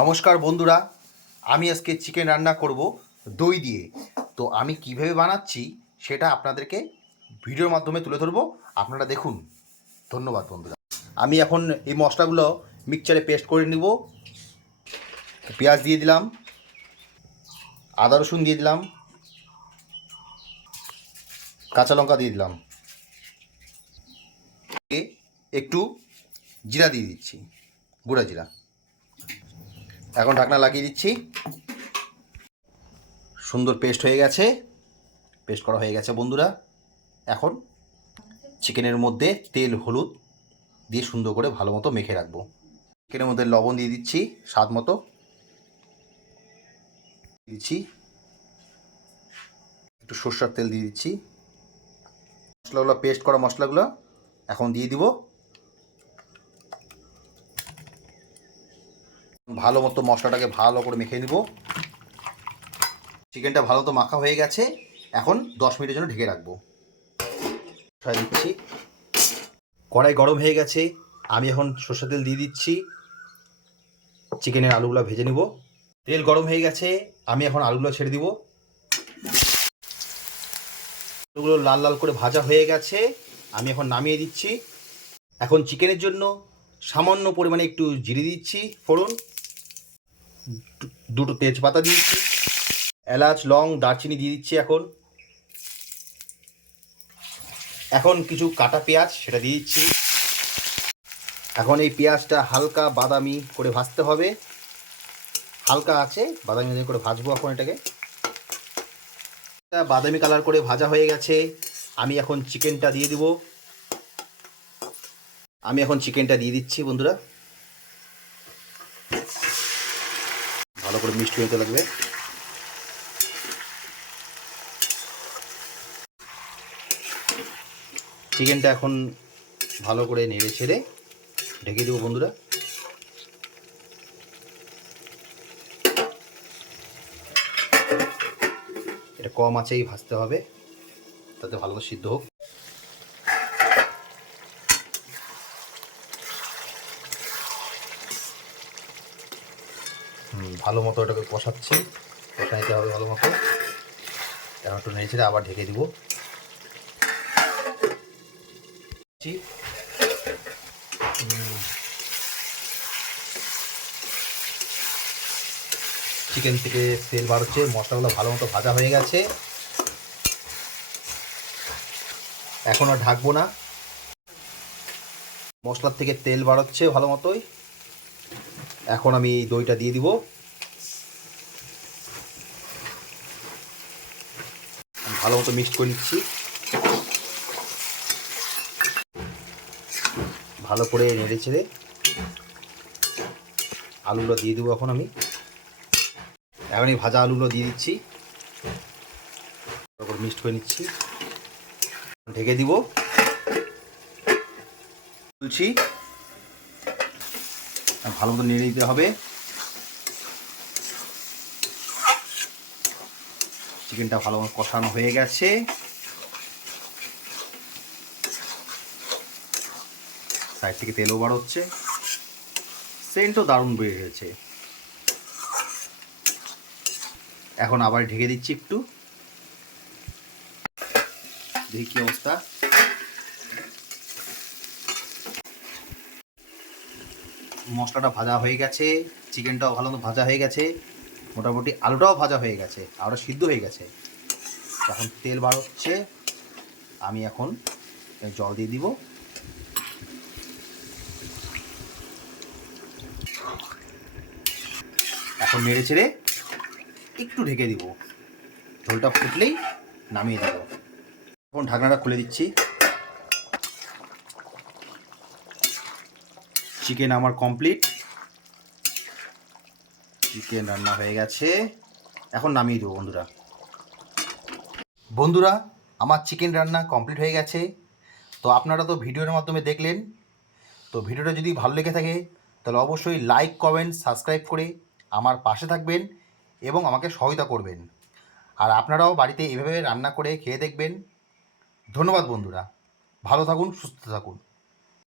নমস্কার বন্ধুরা, আমি আজকে চিকেন রান্না করব দই দিয়ে। তো আমি কিভাবে বানাচ্ছি সেটা আপনাদেরকে ভিডিওর মাধ্যমে তুলে ধরবো, আপনারা দেখুন। ধন্যবাদ বন্ধুরা। আমি এখন এই মশলাগুলো মিক্সচারে পেস্ট করে নিব। পেঁয়াজ দিয়ে দিলাম, আদা রসুন দিয়ে দিলাম, কাঁচা লঙ্কা দিয়ে দিলাম, একটু জিরা দিয়ে দিচ্ছি, গুঁড়া জিরা। এখন ঢাকনা লাগিয়ে দিচ্ছি। সুন্দর পেস্ট হয়ে গেছে, পেস্ট করা হয়ে গেছে বন্ধুরা। এখন চিকেনের মধ্যে তেল হলুদ দিয়ে সুন্দর করে ভালো মতো মেখে রাখবো। চিকেনের মধ্যে লবণ দিয়ে দিচ্ছি স্বাদ মতো, দিচ্ছি একটু সরষের তেল দিয়ে দিচ্ছি। মশলাগুলো, পেস্ট করা মশলাগুলো এখন দিয়ে দিব। ভালো মতো মশলাটাকে ভালো করে মেখে নিব। চিকেনটা ভালো মতো মাখা হয়ে গেছে। এখন 10 মিনিটের জন্য ঢেকে রাখবো। দিচ্ছি, কড়াই গরম হয়ে গেছে। আমি এখন সরষের তেল দিয়ে দিচ্ছি। চিকেনের আলুগুলো ভেজে নিব। তেল গরম হয়ে গেছে, আমি এখন আলুগুলো ছেড়ে দিব। আলুগুলো লাল লাল করে ভাজা হয়ে গেছে, আমি এখন নামিয়ে দিচ্ছি। এখন চিকেনের জন্য সামান্য পরিমাণে একটু জিরে দিচ্ছি ফোড়ন, দুটো তেজপাতা দিচ্ছি, এলাচ লং দারচিনি দিয়ে দিচ্ছি। এখন কিছু কাটা পেঁয়াজ সেটা দিয়ে দিচ্ছি। এখন এই পেঁয়াজটা হালকা বাদামি করে ভাজতে হবে। হালকা আছে বাদামি করে ভাজবো। এখন এটাকে বাদামি কালার করে ভাজা হয়ে গেছে, আমি এখন চিকেনটা দিয়ে দিব। আমি এখন চিকেনটা দিয়ে দিচ্ছি বন্ধুরা। ভালো করে মিক্সড হতে লাগবে। চিকেনটা এখন ভালো করে নেড়ে ছেড়ে ঢেকে দেবো বন্ধুরা। এটা কম আঁচেই ভাজতে হবে, তাতে ভালো করে সিদ্ধ হোক। ভালো মতো এটাকে কষাচ্ছি, কষা নিতে হবে ভালো মতো। এখন একটু নেড়ে ছেড়ে আবার ঢেকে দিব। চিকেন থেকে তেল বার হচ্ছে, মশলাগুলো ভালো মতো ভাজা হয়ে গেছে। এখন আর ঢাকবো না, মশলার থেকে তেল বার হচ্ছে ভালো মতোই। এখন আমি এই দইটা দিয়ে দিব। ভালো মতো মিক্সড করে নিচ্ছি, ভালো করে নেড়ে ছেড়ে আলুগুলো দিয়ে দেবো। এখন এই ভাজা আলুগুলো দিয়ে দিচ্ছি, তারপর মিক্সড করে নিচ্ছি, ঢেকে দিব। তুলছি, ভালো মতো নেড়ে দিতে হবে। চিকেনটা ভালো মতো কষানো হয়ে গেছে। সাইড থেকে তেলও বার হচ্ছে, সেন্টও দারুণ বেড়ে গেছে। এখন আবার ঢেকে দিচ্ছি একটু, দেখি কি অবস্থা। মশলাটা ভাজা হয়ে গেছে, চিকেনটাও ভালো মতো ভাজা হয়ে গেছে, মোটামুটি আলুটাও ভাজা হয়ে গেছে, আরও সিদ্ধ হয়ে গেছে। এখন তেল বার হচ্ছে, আমি এখন জল দিয়ে দিব। এখন নেড়ে ছেড়ে একটু ঢেকে দিব, ঝোলটা ফুটলেই নামিয়ে দেব। এখন ঢাকনাটা খুলে দিচ্ছি। চিকেন আমার কমপ্লিট, চিকেন রান্না হয়ে গেছে। এখন নামিয়ে দেবো বন্ধুরা। আমার চিকেন রান্না কমপ্লিট হয়ে গেছে। তো আপনারা তো ভিডিওর মাধ্যমে দেখলেন। তো ভিডিওটা যদি ভালো লেগে থাকে তাহলে অবশ্যই লাইক কমেন্ট সাবস্ক্রাইব করে আমার পাশে থাকবেন এবং আমাকে সহায়তা করবেন। আর আপনারাও বাড়িতে এভাবে রান্না করে খেয়ে দেখবেন। ধন্যবাদ বন্ধুরা, ভালো থাকুন, সুস্থ থাকুন।